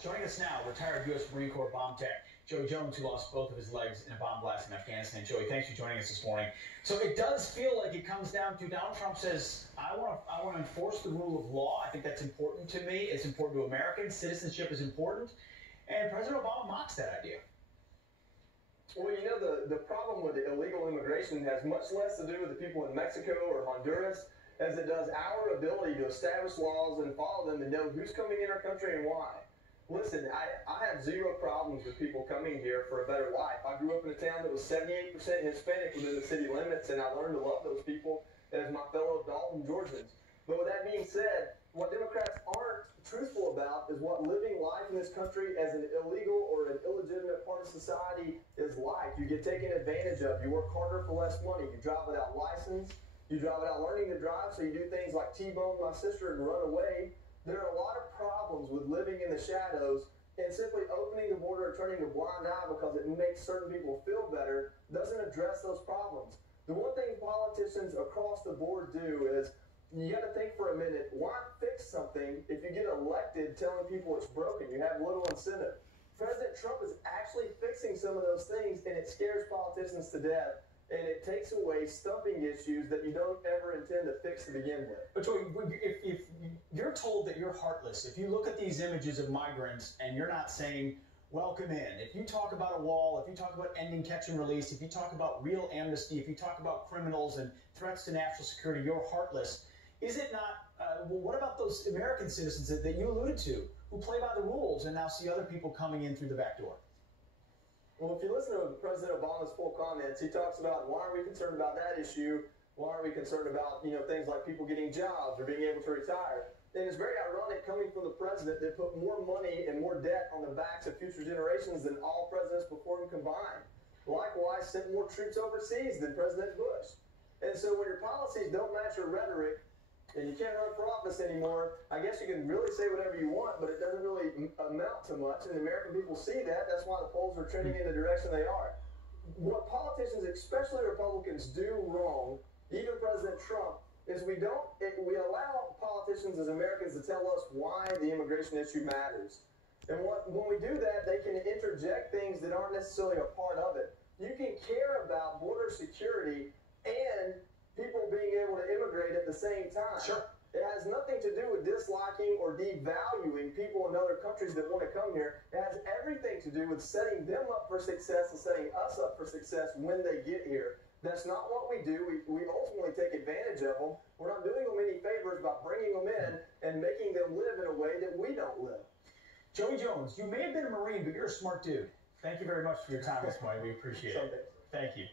analyst. Joining us now, retired U.S. Marine Corps bomb tech, Joey Jones, who lost both of his legs in a bomb blast in Afghanistan. Joey, thanks for joining us this morning. So it does feel like it comes down to Donald Trump says, I want to enforce the rule of law. I think that's important to me. It's important to Americans. Citizenship is important. And President Obama mocks that idea. Well, you know, the problem with illegal immigration has much less to do with the people in Mexico or Honduras as it does our ability to establish laws and follow them and know who's coming in our country and why. Listen, I have zero problems with people coming here for a better life. I grew up in a town that was 78% Hispanic within the city limits, and I learned to love those people as my fellow Dalton Georgians. But with that being said, what Democrats aren't truthful about is what living life in this country as an illegal or an illegitimate part of society is like. You get taken advantage of. You work harder for less money. You drive without license. You drive without learning to drive, so you do things like T-bone my sister and run away. There are a lot of problems with living in the shadows, and simply opening the border or turning a blind eye because it makes certain people feel better doesn't address those problems. The one thing politicians across the board do is you got to think for a minute, why fix something if you get elected telling people it's broken? You have little incentive. President Trump is actually fixing some of those things, and it scares politicians to death. And it takes away stumping issues that you don't ever intend to fix to begin with. But Joey, if you're told that you're heartless, if you look at these images of migrants and you're not saying, welcome in, if you talk about a wall, if you talk about ending catch and release, if you talk about real amnesty, if you talk about criminals and threats to national security, you're heartless. Is it not, well, what about those American citizens that you alluded to, who play by the rules and now see other people coming in through the back door? Well, if you listen to President Obama's full comments, he talks about why are we concerned about that issue? Why are we concerned about, things like people getting jobs or being able to retire? And it's very ironic coming from the president that put more money and more debt on the backs of future generations than all presidents before him combined. Likewise, sent more troops overseas than President Bush. And so when your policies don't match your rhetoric, and you can't run for office anymore, I guess you can really say whatever you want, but it doesn't really amount to much, and the American people see that. That's why the polls are trending in the direction they are. What politicians, especially Republicans, do wrong, even President Trump, is we allow politicians as Americans to tell us why the immigration issue matters. And when we do that, they can interject things that aren't necessarily a part of it. You can care about border security and people being able to immigrate at the same time. Sure. It has nothing to do with disliking or devaluing people in other countries that want to come here. It has everything to do with setting them up for success and setting us up for success when they get here. That's not what we do. We ultimately take advantage of them. We're not doing them any favors by bringing them in and making them live in a way that we don't live. Joey Jones, you may have been a Marine, but you're a smart dude. Thank you very much for your time this morning. We appreciate it. Thank you.